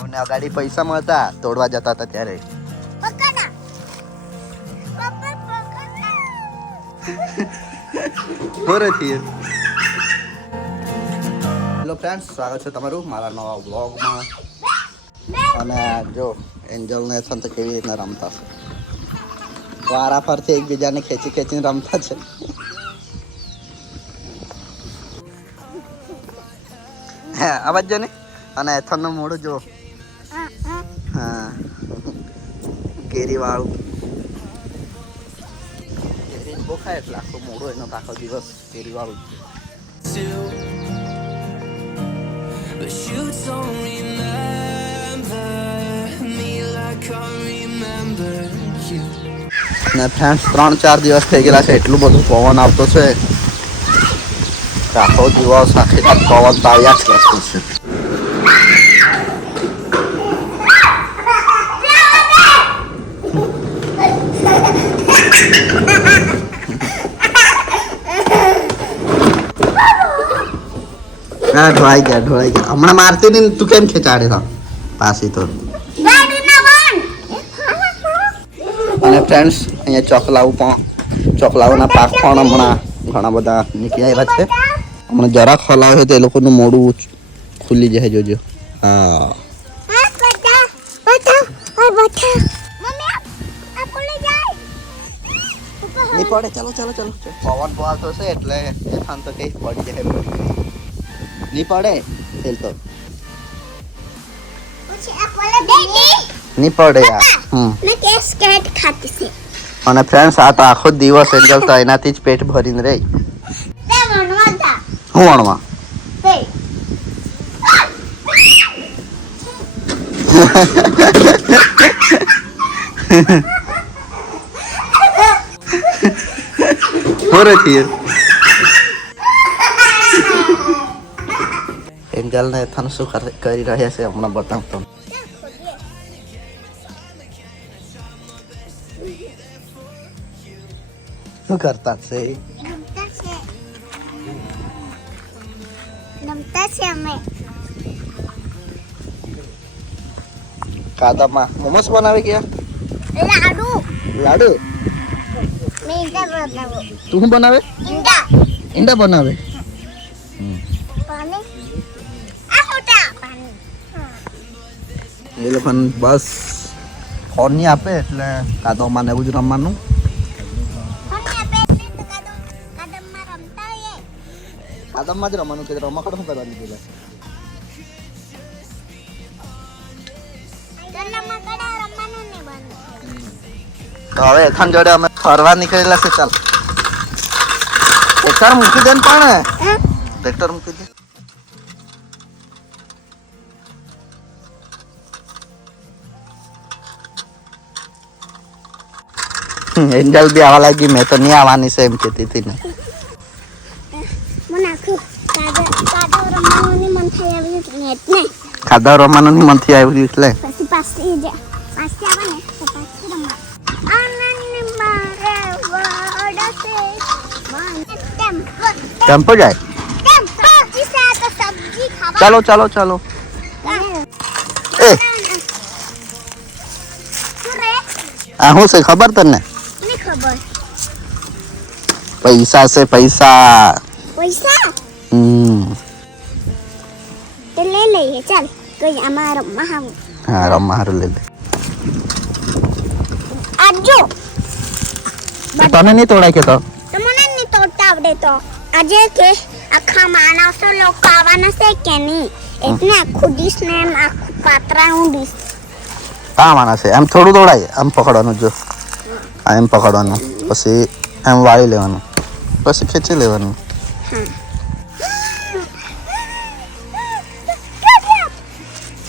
અમને અગાડી પૈસા મળતા તોડવા જતા હતા ત્યારે. હેલો ફ્રેન્ડ્સ સ્વાગત છે તમારું મારા નવા બ્લોગમાં અને જો એન્જલ ને છે તો કેવી રીતના રમતા છે. વારા ફરથી એકબીજાને ખેંચી ખેંચીને રમતા છે. બાજુ જો ને અને એથનનું મોઢું જો હા કેરી વાળું કેરી બહુ ખાય એટલે આખો મોડો એનો આખો દિવસ કેરી વાળું But you don't remember me like I remember you. ને ફ્રેન્ડ્સ ત્રણ ચાર દિવસ થઈ ગયેલા છે એટલું બધું પવન આવતો છે. આખો દિવસ આખી રાત પવન તાવ્યા જ કરતું છે. હા ઢોળાઈ ગયા ઢોળાઈ ગયા. હમણાં મારતી નહીં તું કેમ ખેંચાડે તો પાછી તો. અને ફ્રેન્ડ્સ અહીંયા ચોકલાવ પણ ચોકલાઓના પાક પણ હમણાં ઘણા બધા નીકળી આવ્યા છે. હમણાં જરાક હોય તો એ લોકોનું મોડું ખુલ્લી જાય, જોજો. હા. પડે. ચાલો ચાલો ચાલો. પવન બહાર થશે એટલે એ થાન તો કઈ પડી જાય નહીં પડે તેલ તો નહીં પડે યાર હમ મેં કેસ કેટ ખાતી છે અને ફ્રેન્ડ્સ આ તો આખો દિવસ એન્જલ તો એનાથી જ પેટ ભરીને રહી. હું વણવા? હોરેથી એન્જલ ને થાનું શું કરી રહ્યા છે હમણાં બતાવતો શું કરતા છે? કાદામાં મોમોસ બનાવી ગયા? લાડુ. લાડુ? તું બનાવે? ઈંડા. ઈંડા બનાવે? પાણી એ લોકોને બસ ફોન નહીં આપે એટલે કાદવમાં ને એવું જ રમવાનું. તો કાદમમાં જ રમવાનું કે રમકડ શું કરવાની પેલા? તો હવે એખાન જોડે અમે ફરવા નીકળેલા છે ચાલ. ટ્રેક્ટર મૂકી દે ને પણ. ટ્રેક્ટર મૂકી દે. એન્જલ બી આવવા લાગી મેં તો નહીં આવવાની છે એમ કહેતી હતી ને. રમવાનું ખાધા રમવાનું નહીં મનથી આવ્યું એટલે. પછી પાછી પાછી આવે ને પાછી રમવા આનંદ મારે વડસે મન ટેમ્પો જાય? ચાલો ચાલો ચાલો. એ. આ શું છે ખબર તને? ખબર પૈસા છે પૈસા પૈસા હમ તો લઈ લઈએ ચાલ કઈ આમાં રમવા આવું હા રમવા હારું લઈ લે આજો તને નહીં તોડાય કે તો તો મને નહીં તોડતા આવડે તો આજે કે આખા માણસો લોકો આવવાના છે કે નહીં એટલે આખું ડીશ ને એમ આખું પાત્રાનું ડીશ હા માણસ છે એમ થોડું તોડાય આમ પકડવાનું જો આ એમ પકડવાનું પછી એમ વાળી લેવાનું પછી ખેંચી લેવાનું.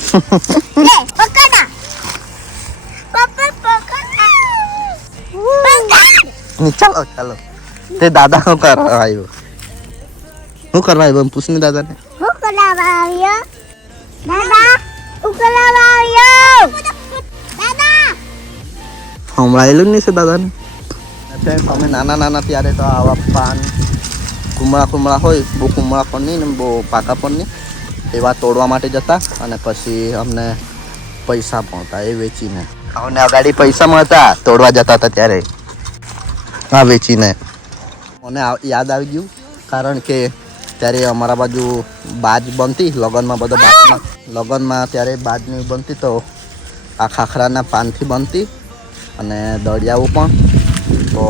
ચાલો ચાલો. તે દાદા શું કરવા આવ્યો? શું કરવા આવ્યો? એમ પૂછને દાદાને. હું કરવા આવ્યો? દાદા હું કરવા આવ્યો? સંભળાયેલું નહીં છે દાદાને? ફ્રેન્ડ અમે નાના નાના ત્યારે તો આવા પાન કુમળા કુમળા હોય, બહુ કુમળા પણ નહીં ને બહુ પાકા પણ નહીં. એવા તોડવા માટે જતા અને પછી અમને પૈસા પણ એ વેચીને. અમને અગાડી પૈસા મળતા, તોડવા જતા હતા ત્યારે. હા વેચીને. મને યાદ આવી ગયું, કારણ કે ત્યારે અમારા બાજુ બાજ બનતી, લગનમાં બધા બાજમાં. લગ્નમાં ત્યારે બાજની બનતી તો આ ખાખરાના પાનથી બનતી. અને દળિયાઓ પણ. તો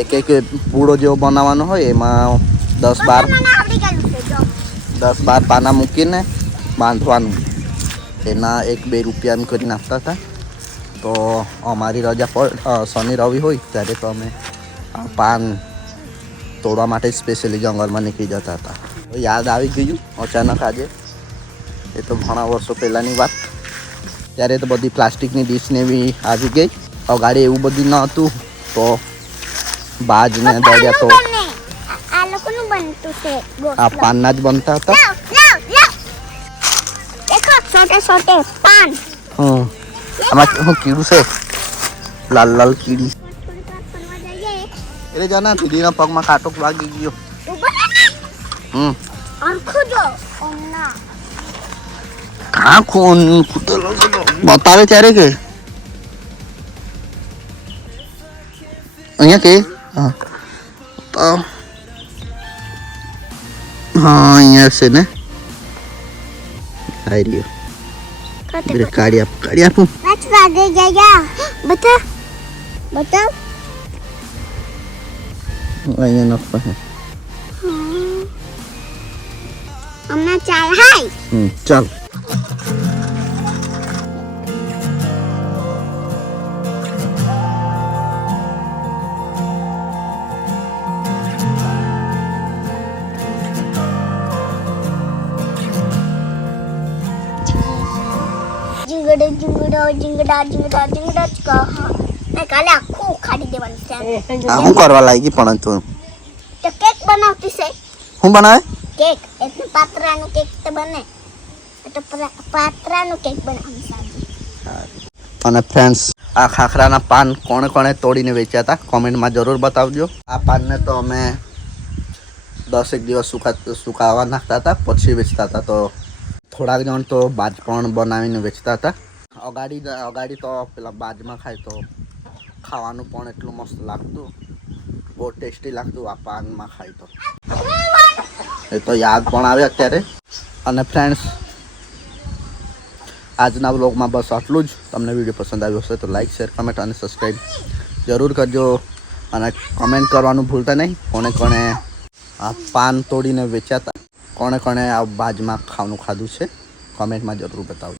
એક એક પૂળો જેવો બનાવવાનો હોય એમાં દસ બાર દસ બાર પાના મૂકીને બાંધવાનું. એના એક બે રૂપિયા એમ કરીને આપતા હતા. તો અમારી રજા પર શનિ રવિ હોય ત્યારે તો અમે આ પાન તોડવા માટે સ્પેશિયલી જંગલમાં નીકળી જતા હતા. યાદ આવી ગયું અચાનક આજે. એ તો ઘણા વર્ષો પહેલાંની વાત. ત્યારે તો બધી પ્લાસ્ટિકની ડીશને બી આવી ગઈ. અગાડી એવું બધું ન હતું તો બાજ ને દરિયા તો આ-. પાનના જ બનતા હતા? આમાં હું કીડું છે? લાલ લાલ કીડી. એટલે જાના દીદીના પગમાં કાંટો વાગી ગયો. હમ. અરખું જો ઓમના. તો? બતાવે ત્યારે કે? અહીંયા કે? હા. હા અહીંયા છે ને. આવી રહ્યો કાઢી આપ કાઢી આપું. પાંચ વાગે ગયા બતા બતાવ. અહીંયા નથી પાસે હમણાં ચાલ હાય. ચાલ. જીંગડો જીંગડો જીંગડા જીંગડા જીંગડા જ કહો કાલે આખું ઉખાડી દેવાનું છે શું કરવા લાગી પણ તું. તો કેક બનાવતી છે. હું બનાવે? કેક એટલે પાત્રાનું કેક તો બને. તો પાત્રાનું કેક બનાવવાનું છે અને ફ્રેન્ડ્સ આ ખાખરાના પાન કોણે કોણે તોડીને વેચ્યા હતા? કોમેન્ટમાં જરૂર બતાવજો. આ પાનને તો અમે દસેક દિવસ સુકા સુકાવા નાખતા હતા પછી વેચતા હતા. તો થોડાક જણ તો બાજ પણ બનાવીને વેચતા હતા. અગાડી અગાડી તો પેલા બાજમાં ખાય તો ખાવાનું પણ એટલું મસ્ત લાગતું. બહુ ટેસ્ટી લાગતું આ પાનમાં ખાય તો. એ તો યાદ પણ આવે અત્યારે. અને ફ્રેન્ડ્સ આજના બ્લોગમાં બસ આટલું જ. તમને વીડિયો પસંદ આવ્યો હશે તો લાઈક શેર કમેન્ટ અને સબસ્ક્રાઈબ જરૂર કરજો. અને કમેન્ટ કરવાનું ભૂલતા નહીં. કોણે કોણે આ પાન તોડીને વેચાતા કોણે કોણે આ બાજમાં ખાવાનું ખાધું છે કમેન્ટમાં જરૂર બતાવજો.